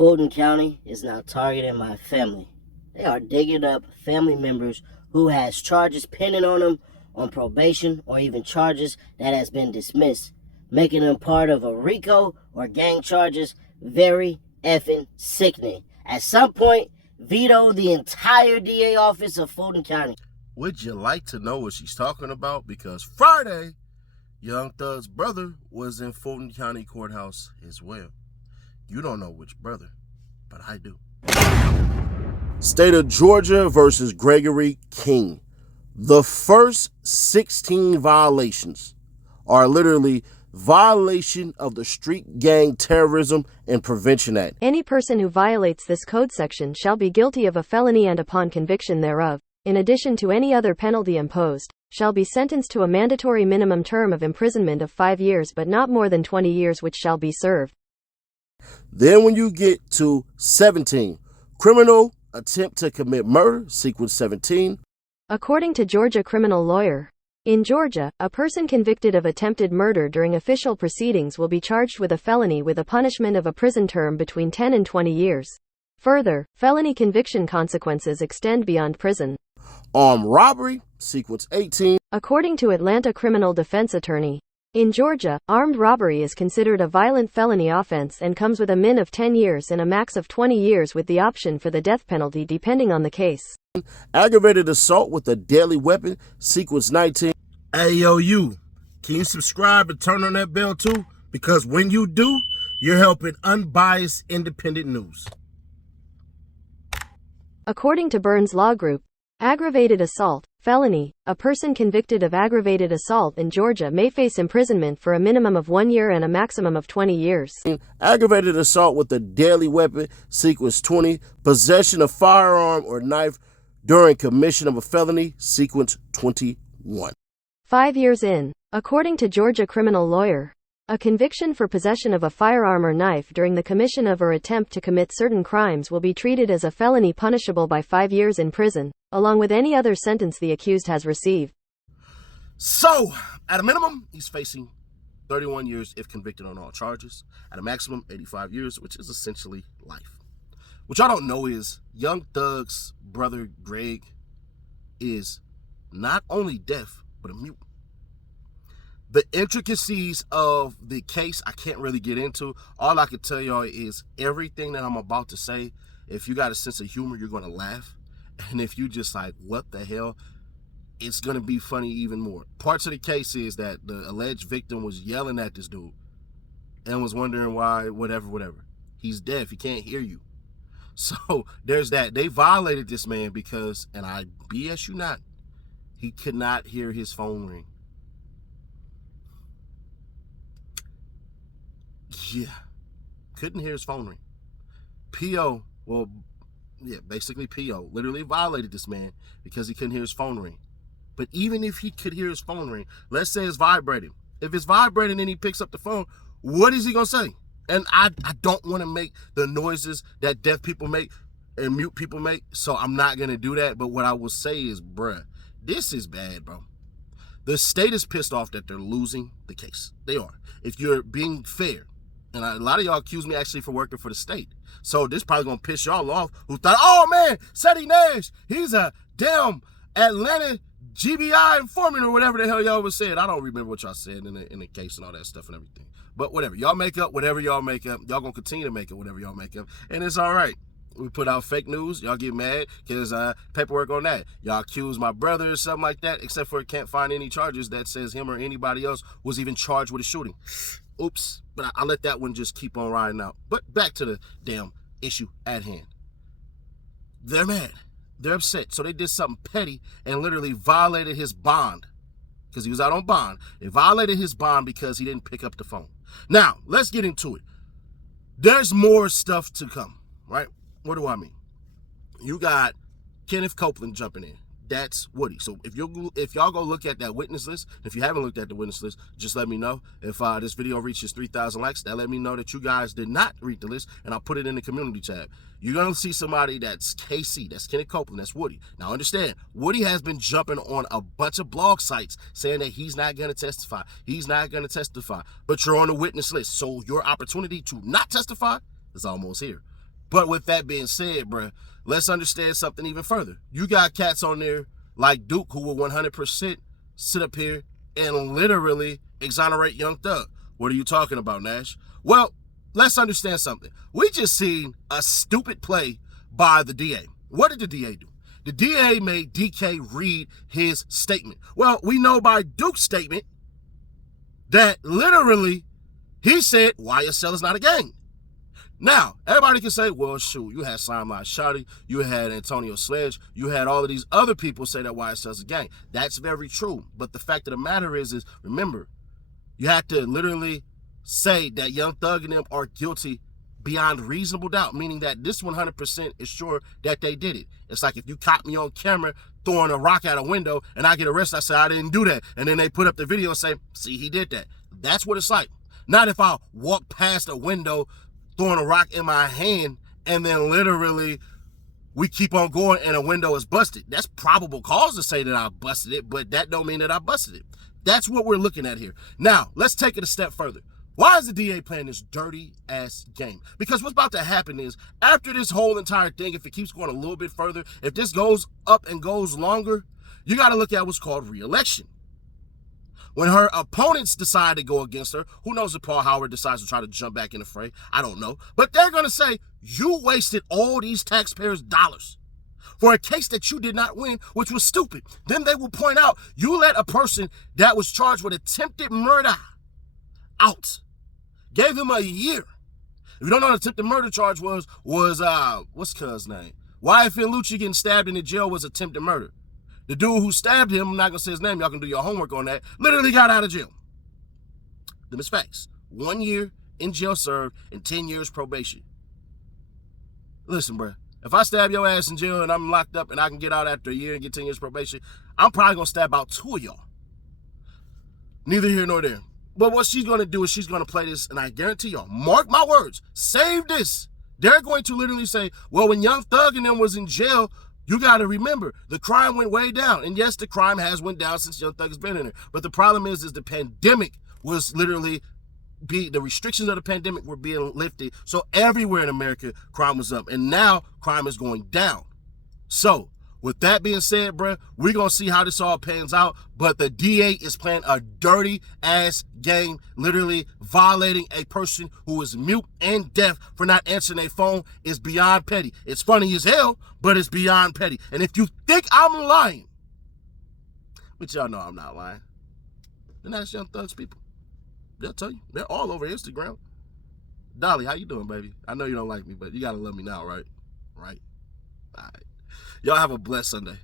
Fulton County is now targeting my family. They are digging up family members who has charges pending on them on probation or even charges that has been dismissed, making them part of a RICO or gang charges. Very effing sickening. At some point, veto the entire DA office of Fulton County. Would you like to know what she's talking about? Because Friday, Young Thug's brother was in Fulton County Courthouse as well. You don't know which brother, but I do. State of Georgia versus Gregory King. The first 16 violations are literally violation of the Street Gang Terrorism and Prevention Act. Any person who violates this code section shall be guilty of a felony and upon conviction thereof, in addition to any other penalty imposed, shall be sentenced to a mandatory minimum term of imprisonment of 5 years but not more than 20 years, which shall be served. Then when you get to 17, criminal attempt to commit murder, sequence 17. According to Georgia criminal lawyer, in Georgia, a person convicted of attempted murder during official proceedings will be charged with a felony with a punishment of a prison term between 10 and 20 years. Further, felony conviction consequences extend beyond prison. Armed robbery, sequence 18. According to Atlanta criminal defense attorney, in Georgia, armed robbery is considered a violent felony offense and comes with a min of 10 years and a max of 20 years with the option for the death penalty depending on the case. Aggravated assault with a deadly weapon, sequence 19. Hey, yo, you. Can you subscribe and turn on that bell too? Because when you do, you're helping unbiased independent news. According to Burns Law Group, aggravated assault, felony, a person convicted of aggravated assault in Georgia may face imprisonment for a minimum of 1 year and a maximum of 20 years. Aggravated assault with a deadly weapon, sequence 20. Possession of firearm or knife during commission of a felony, sequence 21. 5 years in. According to Georgia criminal lawyer, a conviction for possession of a firearm or knife during the commission of or attempt to commit certain crimes will be treated as a felony punishable by 5 years in prison, along with any other sentence the accused has received. So, at a minimum, he's facing 31 years if convicted on all charges. At a maximum, 85 years, which is essentially life. What y'all don't know is Young Thug's brother, Greg, is not only deaf, but a mute. The intricacies of the case, I can't really get into. All I can tell y'all is everything that I'm about to say, if you got a sense of humor, you're going to laugh. And if you just like, what the hell, it's going to be funny even more. Parts of the case is that the alleged victim was yelling at this dude and was wondering why, whatever. He's deaf. He can't hear you. So there's that. They violated this man because, and I BS you not, he could not hear his phone ring. Yeah, couldn't hear his phone ring. P.O., well, yeah, basically P.O. literally violated this man because he couldn't hear his phone ring. But even if he could hear his phone ring, let's say it's vibrating. If it's vibrating and he picks up the phone, what is he going to say? And I don't want to make the noises that deaf people make and mute people make, so I'm not going to do that. But what I will say is, bruh, this is bad, bro. The state is pissed off that they're losing the case. They are. If you're being fair, and a lot of y'all accuse me actually for working for the state. So this probably going to piss y'all off who thought, oh man, Seti Nash, he's a damn Atlanta GBI informant or whatever the hell y'all was saying. I don't remember what y'all said in the case and all that stuff and everything. But whatever. Y'all make up whatever y'all make up. Y'all going to continue to make up whatever y'all make up. And it's all right. We put out fake news. Y'all get mad because paperwork on that. Y'all accuse my brother or something like that, except for it can't find any charges that says him or anybody else was even charged with a shooting. Oops, but I'll let that one just keep on riding out. But back to the damn issue at hand. They're mad. They're upset. So they did something petty and literally violated his bond because he was out on bond. They violated his bond because he didn't pick up the phone. Now, let's get into it. There's more stuff to come, right? What do I mean? You got Kenneth Copeland jumping in. That's Woody. So if y'all go look at that witness list, if you haven't looked at the witness list, just let me know. If this video reaches 3,000 likes, that let me know that you guys did not read the list, and I'll put it in the community tab. You're going to see somebody that's KC, that's Kenneth Copeland, that's Woody. Now understand, Woody has been jumping on a bunch of blog sites saying that he's not going to testify. He's not going to testify. But you're on the witness list, so your opportunity to not testify is almost here. But with that being said, bruh, let's understand something even further. You got cats on there like Duke who will 100% sit up here and literally exonerate Young Thug. What are you talking about, Nash? Well, let's understand something. We just seen a stupid play by the DA. What did the DA do? The DA made DK read his statement. Well, we know by Duke's statement that literally he said YSL is not a gang. Now, everybody can say, well, shoot, you had Slimline Shotty, you had Antonio Sledge, you had all of these other people say that YSL is a gang. That's very true. But the fact of the matter is remember, you have to literally say that Young Thug and them are guilty beyond reasonable doubt, meaning that this 100% is sure that they did it. It's like if you caught me on camera throwing a rock out a window and I get arrested, I say, I didn't do that. And then they put up the video and say, see, he did that. That's what it's like. Not if I walk past a window throwing a rock in my hand and then literally we keep on going and a window is busted. That's probable cause to say that I busted it, but that don't mean that I busted it. That's what we're looking at here. Now, let's take it a step further. Why is the DA playing this dirty-ass game? Because what's about to happen is, after this whole entire thing, if it keeps going a little bit further, if this goes up and goes longer, you got to look at what's called reelection. When her opponents decide to go against her, who knows if Paul Howard decides to try to jump back in the fray? I don't know. But they're going to say, you wasted all these taxpayers' dollars for a case that you did not win, which was stupid. Then they will point out, you let a person that was charged with attempted murder out. Gave him a year. If you don't know what attempted murder charge was what's cuz name? Wyatt Lucci getting stabbed in the jail was attempted murder. The dude who stabbed him, I'm not going to say his name, y'all can do your homework on that, literally got out of jail. Them is facts. 1 year in jail served and 10 years probation. Listen, bruh, if I stab your ass in jail and I'm locked up and I can get out after a year and get 10 years probation, I'm probably going to stab about 2 of y'all. Neither here nor there. But what she's going to do is she's going to play this, and I guarantee y'all, mark my words, save this. They're going to literally say, well, when Young Thug and them was in jail, you got to remember, the crime went way down. And yes, the crime has went down since Young Thug has been in there. But the problem is the pandemic was literally, the restrictions of the pandemic were being lifted. So everywhere in America, crime was up. And now crime is going down. So with that being said, bruh, we're going to see how this all pans out. But the DA is playing a dirty-ass game, literally violating a person who is mute and deaf for not answering their phone is beyond petty. It's funny as hell, but it's beyond petty. And if you think I'm lying, but y'all know I'm not lying, then that's Young Thug's people. They'll tell you. They're all over Instagram. Dolly, how you doing, baby? I know you don't like me, but you got to love me now, right? Right? All right. Y'all have a blessed Sunday.